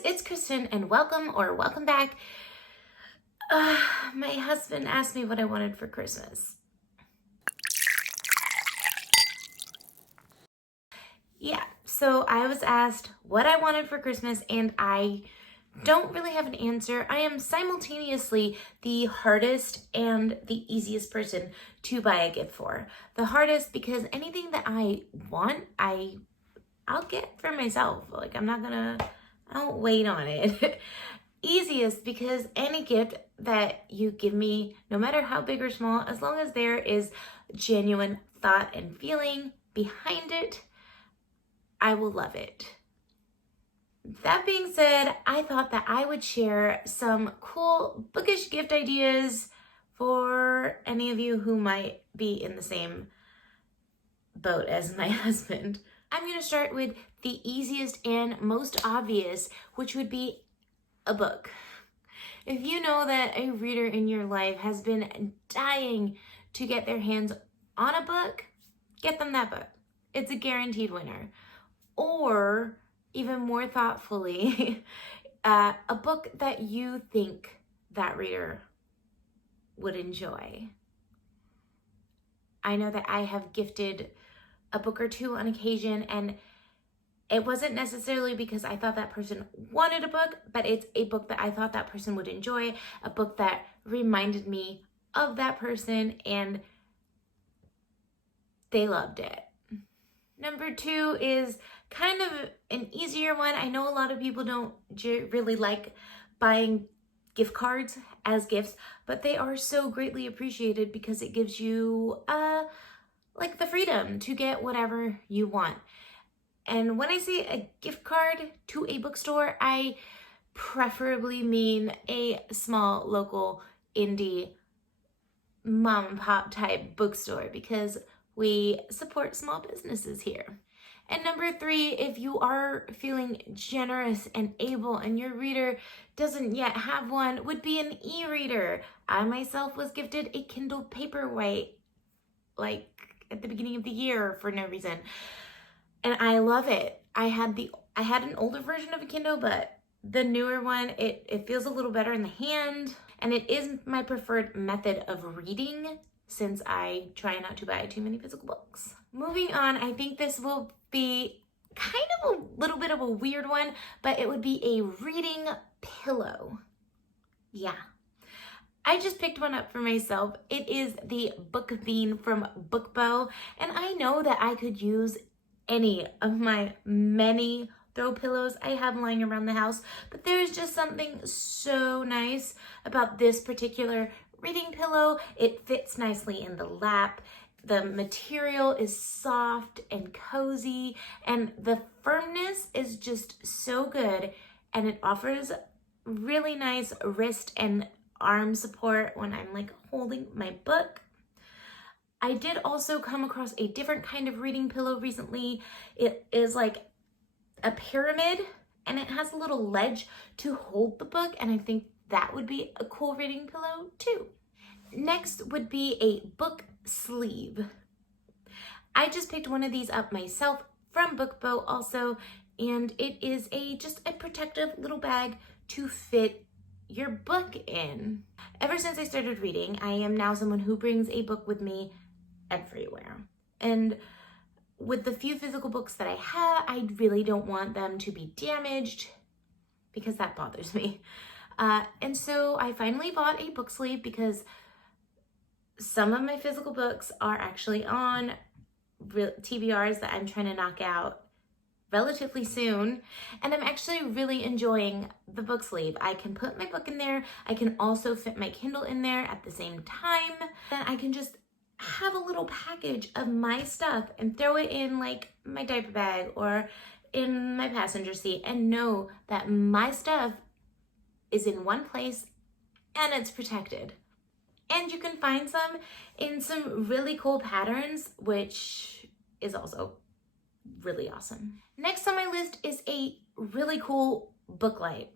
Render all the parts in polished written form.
guys, it's Kristen and welcome back. My husband asked me what I wanted for Christmas. Yeah, so I was asked what I wanted for Christmas and I don't really have an answer. I am simultaneously the hardest and the easiest person to buy a gift for. The hardest because anything that I want, I'll get for myself. Like I don't wait on it. Easiest because any gift that you give me, no matter how big or small, as long as there is genuine thought and feeling behind it, I will love it. That being said, I thought that I would share some cool bookish gift ideas for any of you who might be in the same boat as my husband. I'm going to start with the easiest and most obvious, which would be a book. If you know that a reader in your life has been dying to get their hands on a book, get them that book. It's a guaranteed winner. Or even more thoughtfully, a book that you think that reader would enjoy. I know that I have gifted a book or two on occasion, and it wasn't necessarily because I thought that person wanted a book, but it's a book that I thought that person would enjoy, a book that reminded me of that person, and they loved it. Number two is kind of an easier one. I know a lot of people don't really like buying gift cards as gifts, but they are so greatly appreciated because it gives you like the freedom to get whatever you want. And when I say a gift card to a bookstore, I preferably mean a small local indie mom and pop type bookstore because we support small businesses here. And number three, if you are feeling generous and able and your reader doesn't yet have one, would be an e-reader. I myself was gifted a Kindle Paperwhite like at the beginning of the year for no reason. And I love it. I had an older version of a Kindle, but the newer one, it feels a little better in the hand. And it is my preferred method of reading since I try not to buy too many physical books. Moving on, I think this will be kind of a little bit of a weird one, but it would be a reading pillow. Yeah. I just picked one up for myself. It is the Book Bean from Bookbow, and I know that I could use any of my many throw pillows I have lying around the house, but there's just something so nice about this particular reading pillow. It fits nicely in the lap. The material is soft and cozy, and the firmness is just so good, and it offers really nice wrist and arm support when I'm like holding my book. I did also come across a different kind of reading pillow recently. It is like a pyramid and it has a little ledge to hold the book, and I think that would be a cool reading pillow too. Next would be a book sleeve. I just picked one of these up myself from Bookbow also, and it is just a protective little bag to fit your book in. Ever since I started reading, I am now someone who brings a book with me everywhere. And with the few physical books that I have, I really don't want them to be damaged because that bothers me. And so I finally bought a book sleeve because some of my physical books are actually on TBRs that I'm trying to knock out relatively soon, and I'm actually really enjoying the book sleeve. I can put my book in there. I can also fit my Kindle in there at the same time. Then I can just have a little package of my stuff and throw it in like my diaper bag or in my passenger seat and know that my stuff is in one place and it's protected. And you can find some in some really cool patterns, which is also really awesome. Next on my list is a really cool book light.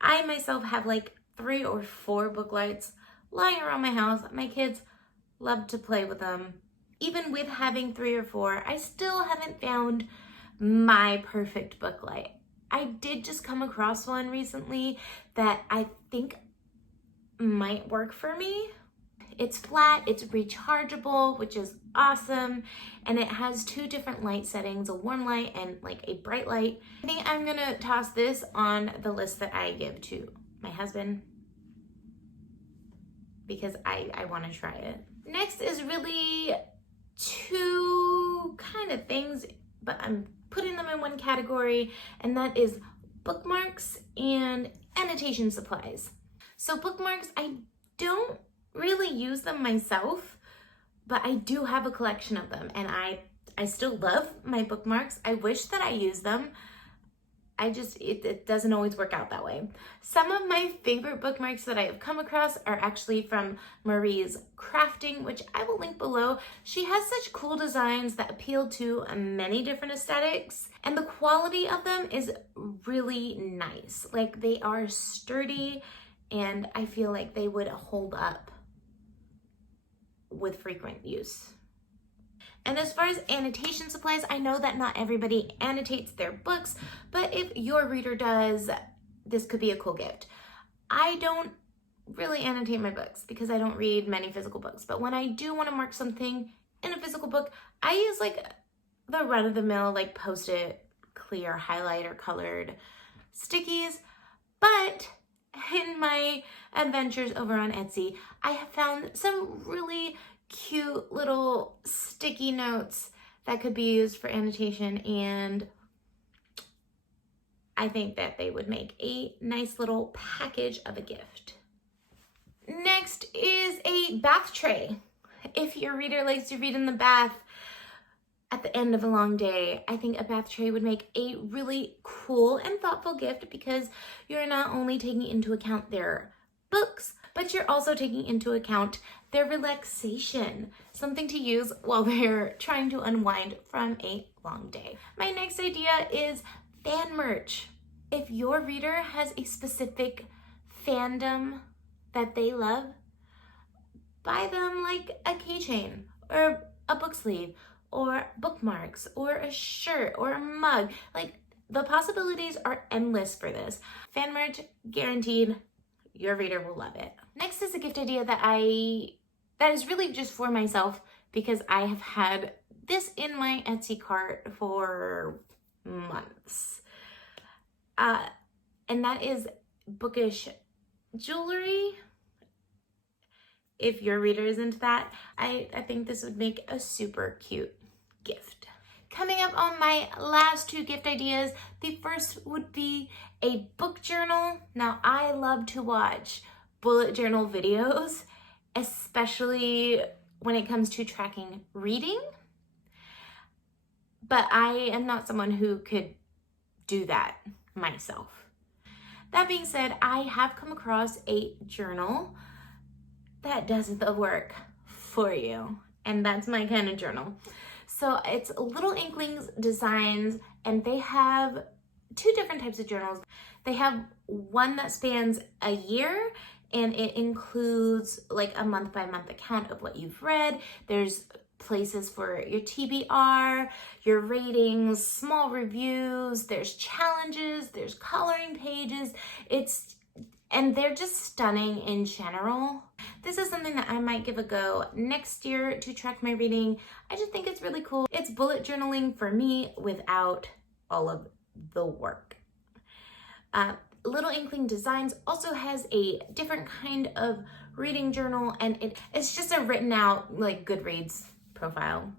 I myself have like 3 or 4 book lights lying around my house. My kids love to play with them. Even with having 3 or 4, I still haven't found my perfect book light. I did just come across one recently that I think might work for me. It's flat, it's rechargeable, which is awesome, and it has 2 different light settings, a warm light and like a bright light. I think I'm gonna toss this on the list that I give to my husband because I want to try it. Next is really 2 kind of things, but I'm putting them in one category, and that is bookmarks and annotation supplies. So bookmarks, I don't really use them myself, but I do have a collection of them, and I still love my bookmarks. I wish that I used them. It doesn't always work out that way. Some of my favorite bookmarks that I have come across are actually from Marie's crafting, which I will link below. She has such cool designs that appeal to many different aesthetics, and the quality of them is really nice. Like, they are sturdy, and I feel like they would hold up with frequent use. And as far as annotation supplies, I know that not everybody annotates their books, but if your reader does, this could be a cool gift. I don't really annotate my books because I don't read many physical books, but when I do want to mark something in a physical book, I use like the run-of-the-mill, like Post-it, clear, highlighter, colored stickies. But in my adventures over on Etsy, I have found some really cute little sticky notes that could be used for annotation, and I think that they would make a nice little package of a gift. Next is a bath tray. If your reader likes to read in the bath at the end of a long day, I think a bath tray would make a really cool and thoughtful gift because you're not only taking into account their books, but you're also taking into account their relaxation, something to use while they're trying to unwind from a long day. My next idea is fan merch. If your reader has a specific fandom that they love, buy them like a keychain or a book sleeve or bookmarks or a shirt or a mug. Like, the possibilities are endless for this. Fan merch, guaranteed, your reader will love it. Next is a gift idea that is really just for myself because I have had this in my Etsy cart for months. And that is Bookish jewelry. If your reader is into that, I think this would make a super cute gift. Coming up on my last 2 gift ideas, the first would be a book journal. Now, I love to watch bullet journal videos, especially when it comes to tracking reading, but I am not someone who could do that myself. That being said, I have come across a journal that does the work for you, and that's my kind of journal. So it's Little Inklings Designs, and they have 2 different types of journals. They have one that spans a year, and it includes like a month-by-month account of what you've read. There's places for your TBR, your ratings, small reviews, there's challenges, there's coloring pages. And they're just stunning in general. This is something that I might give a go next year to track my reading. I just think it's really cool. It's bullet journaling for me without all of the work. Little Inkling Designs also has a different kind of reading journal, and it's just a written out like Goodreads profile.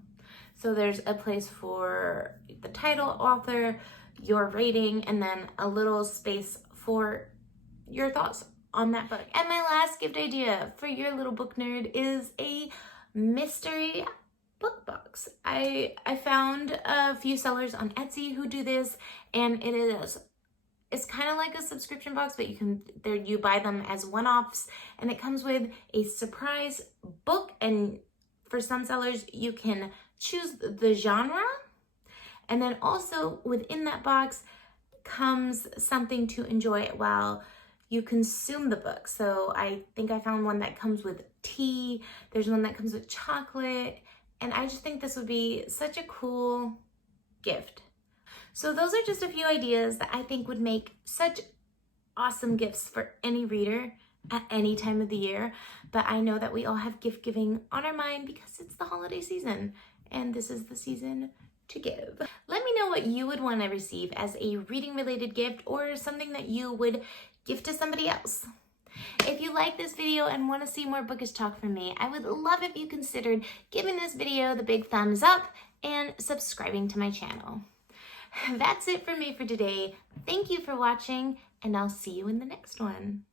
So there's a place for the title, author, your rating, and then a little space for your thoughts on that book. And my last gift idea for your little book nerd is a mystery book box. I found a few sellers on Etsy who do this, and it's kind of like a subscription box, but you buy them as one-offs, and it comes with a surprise book, and for some sellers you can choose the genre, and then also within that box comes something to enjoy while you consume the book. So I think I found one that comes with tea, there's one that comes with chocolate, and I just think this would be such a cool gift. So those are just a few ideas that I think would make such awesome gifts for any reader at any time of the year. But I know that we all have gift giving on our mind because it's the holiday season and this is the season to give. Let me know what you would want to receive as a reading related gift or something that you would give to somebody else. If you like this video and want to see more bookish talk from me, I would love if you considered giving this video the big thumbs up and subscribing to my channel. That's it for me for today. Thank you for watching, and I'll see you in the next one.